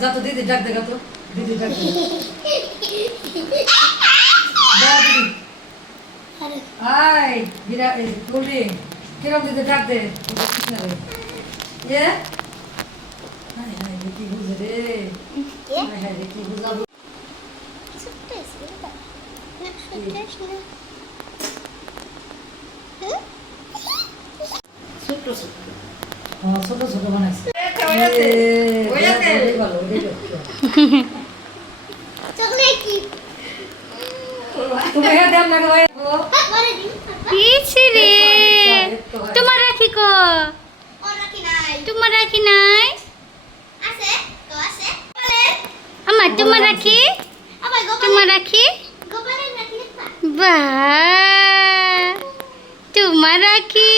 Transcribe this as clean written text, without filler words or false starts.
যা তো দিদি ডাক দে তো দিদি ডাক দে যা দিদি আয় বিরা কোলি কিরম দিদি ডাক দে ঠিক না রে এ হাই হাই কি বুঝে রে হাই হাই কি বুঝাবো ছোট ছোট ছোট ছোট বানাইছে তুমি হ্যাঁ দাম লাগে ভাই রে তোমার রাখি কো তোমার রাখি নাই আমার তোমার রাখি তোমার রাখি বাহ তোমার রাখি